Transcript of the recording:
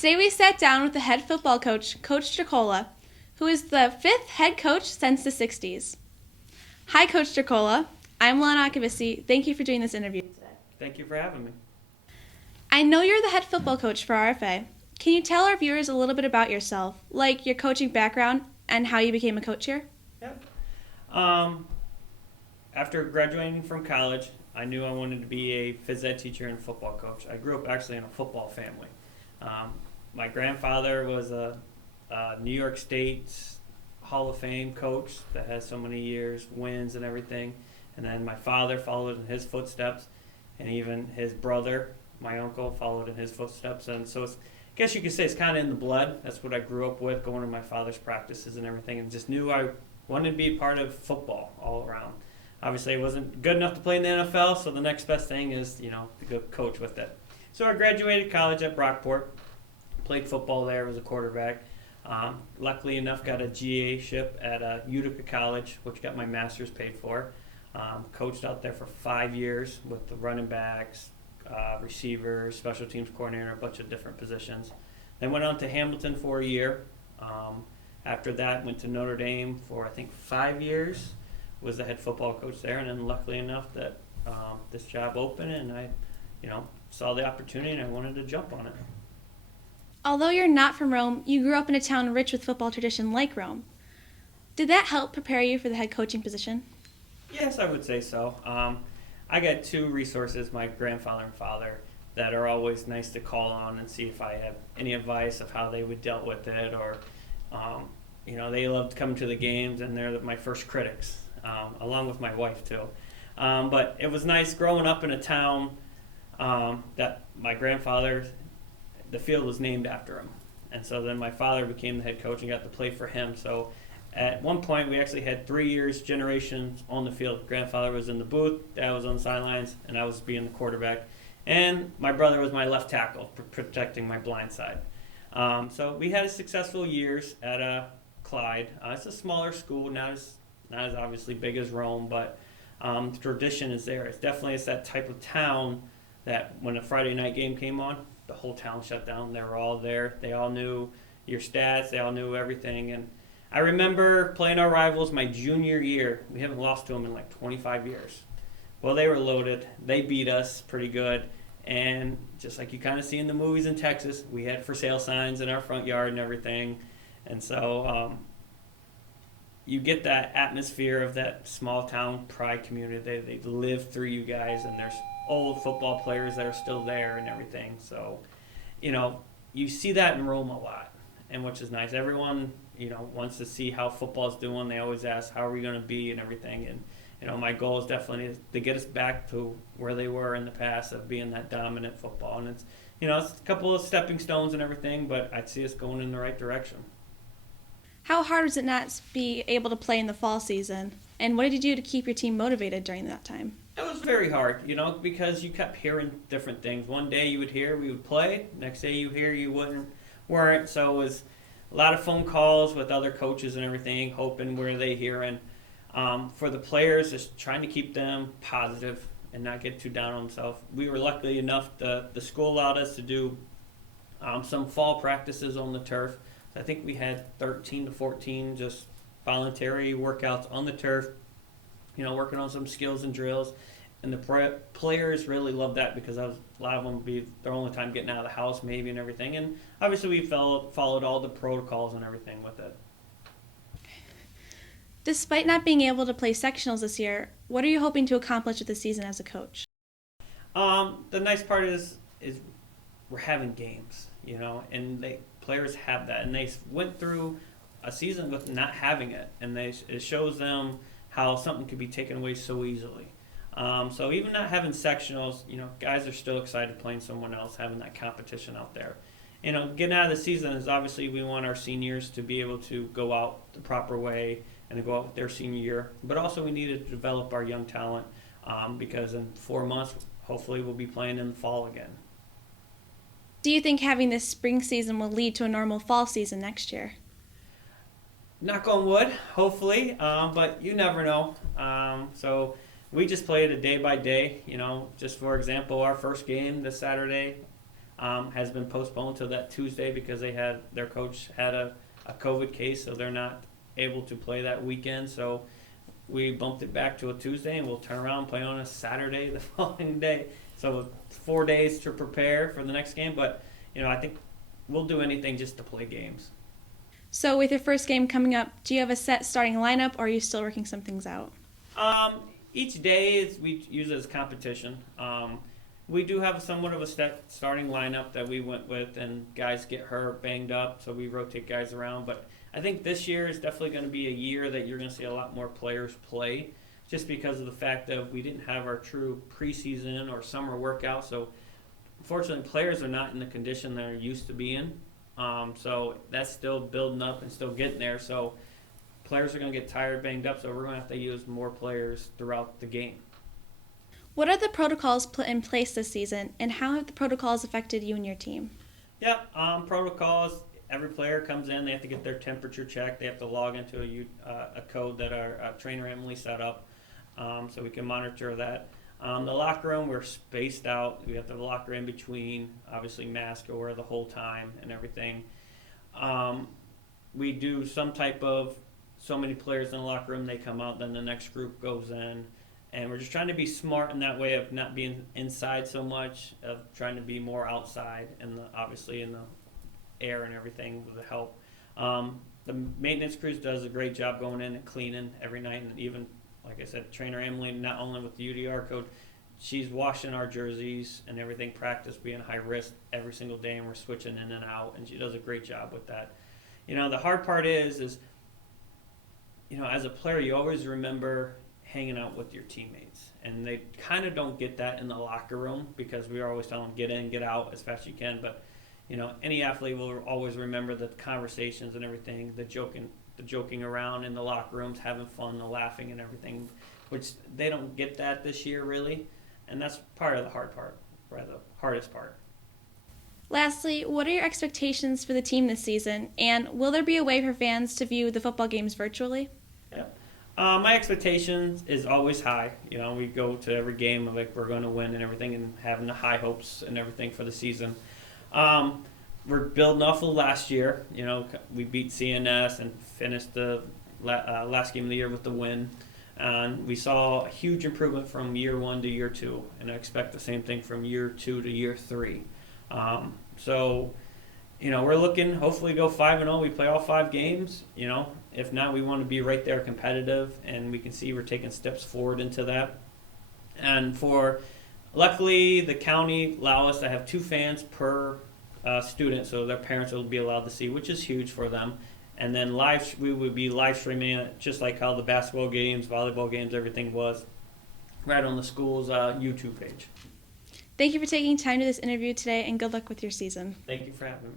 Today we sat down with the head football coach, Coach Dercola, who is the 5th head coach since the 60s. Hi, Coach Dercola. I'm Lana Akavisi. Thank you for doing this interview today. Thank you for having me. I know you're the head football coach for RFA. Can you tell our viewers a little bit about yourself, like your coaching background and how you became a coach here? Yep. After graduating from college, I knew I wanted to be a phys ed teacher and football coach. I grew up actually in a football family. My grandfather was a New York State Hall of Fame coach that has so many years, wins and everything. And then my father followed in his footsteps, and even his brother, my uncle, followed in his footsteps. And so I guess you could say it's kind of in the blood. That's what I grew up with, going to my father's practices and everything, and just knew I wanted to be part of football all around. Obviously, I wasn't good enough to play in the NFL, so the next best thing is, to go coach with it. So I graduated college at Brockport, played football there as a quarterback. Luckily enough, got a GA-ship at Utica College, which got my master's paid for. Coached out there for 5 years with the running backs, receivers, special teams coordinator, a bunch of different positions. Then went on to Hamilton for a year. After that, went to Notre Dame for, I think, 5 years. Was the head football coach there, and then luckily enough that this job opened, and I, saw the opportunity and I wanted to jump on it. Although you're not from Rome, you grew up in a town rich with football tradition like Rome. Did that help prepare you for the head coaching position? Yes, I would say so. I got 2 resources, my grandfather and father, that are always nice to call on and see if I have any advice of how they would dealt with it, or they loved coming to the games, and they're my first critics, along with my wife too. But it was nice growing up in a town that my grandfather, the field was named after him. And so then my father became the head coach and got to play for him. So at one point we actually had 3 years, generations on the field. Grandfather was in the booth, dad was on the sidelines, and I was being the quarterback. And my brother was my left tackle, protecting my blind side. So we had successful years at Clyde. It's a smaller school, not as obviously big as Rome, but the tradition is there. It's definitely that type of town that when a Friday night game came on, the whole town shut down. They were all there. They all knew your stats. They all knew everything. And I remember playing our rivals my junior year. We haven't lost to them in like 25 years. Well, they were loaded. They beat us pretty good. And just like you kind of see in the movies in Texas, we had for sale signs in our front yard and everything. And so you get that atmosphere of that small town pride community. They live through you guys, and there's old football players that are still there and everything. So, you see that in Rome a lot, and which is nice. Everyone, wants to see how football's doing. They always ask, how are we going to be and everything. And, my goal is definitely to get us back to where they were in the past of being that dominant football. And it's, it's a couple of stepping stones and everything, but I'd see us going in the right direction. How hard was it not to be able to play in the fall season? And what did you do to keep your team motivated during that time? It was very hard, because you kept hearing different things. One day you would hear we would play, next day you hear you weren't. So it was a lot of phone calls with other coaches and everything, hoping where they hearing. For the players, just trying to keep them positive and not get too down on themselves. We were lucky enough, the school allowed us to do some fall practices on the turf. I think we had 13 to 14 just voluntary workouts on the turf, working on some skills and drills. And the players really loved that because a lot of them would be their only time getting out of the house maybe and everything. And obviously we followed all the protocols and everything with it. Despite not being able to play sectionals this year, what are you hoping to accomplish with the season as a coach? The nice part is we're having games, and players have that, and they went through a season with not having it, and it shows them how something could be taken away so easily. So even not having sectionals, guys are still excited playing someone else, having that competition out there. Getting out of the season is obviously we want our seniors to be able to go out the proper way and to go out with their senior year. But also we need to develop our young talent because in 4 months, hopefully we'll be playing in the fall again. Do you think having this spring season will lead to a normal fall season next year? Knock on wood, hopefully, but you never know. So we just play it a day by day. Just for example, our first game this Saturday, has been postponed to that Tuesday because their coach had a COVID case, so they're not able to play that weekend. So we bumped it back to a Tuesday, and we'll turn around and play on a Saturday the following day. So 4 days to prepare for the next game, but I think we'll do anything just to play games. So with your first game coming up, do you have a set starting lineup, or are you still working some things out? Each day we use it as competition. We do have somewhat of a set starting lineup that we went with, and guys get hurt, banged up, so we rotate guys around. But I think this year is definitely going to be a year that you're going to see a lot more players play, just because of the fact that we didn't have our true preseason or summer workout. So unfortunately, players are not in the condition they're used to be in. So that's still building up and still getting there. So players are going to get tired, banged up, so we're going to have to use more players throughout the game. What are the protocols put in place this season, and how have the protocols affected you and your team? Yeah, protocols, every player comes in, they have to get their temperature checked, they have to log into a code that our trainer Emily set up, so we can monitor that. The locker room, we're spaced out. We have the locker in between, obviously mask or wear the whole time and everything. We do some type of, so many players in the locker room, they come out, then the next group goes in. And we're just trying to be smart in that way of not being inside so much, of trying to be more outside, and obviously in the air and everything with the help. The maintenance crews does a great job going in and cleaning every night, and even, like I said, trainer Emily, not only with the UDR code, she's washing our jerseys and everything, practice being high risk every single day, and we're switching in and out, and she does a great job with that. The hard part is as a player, you always remember hanging out with your teammates, and they kind of don't get that in the locker room, because we are always telling them get in, get out as fast as you can. But any athlete will always remember the conversations and everything, the joking around in the locker rooms, having fun, the laughing and everything, which they don't get that this year really, and that's part of the hard part, or the hardest part. Lastly, what are your expectations for the team this season, and will there be a way for fans to view the football games virtually? Yeah. My expectations is always high. We go to every game like we're going to win and everything, and having the high hopes and everything for the season. We're building off of last year. We beat CNS and finished the last game of the year with the win. And we saw a huge improvement from year 1 to year 2, and I expect the same thing from year 2 to year 3. So we're looking, hopefully go 5-0. We play all 5 games. If not, we want to be right there competitive, and we can see we're taking steps forward into that. And luckily, the county allow us to have 2 fans per student, so their parents will be allowed to see, which is huge for them. And then we would be live streaming it, just like how the basketball games, volleyball games, everything was, right on the school's YouTube page. Thank you for taking time to this interview today, and good luck with your season. Thank you for having me.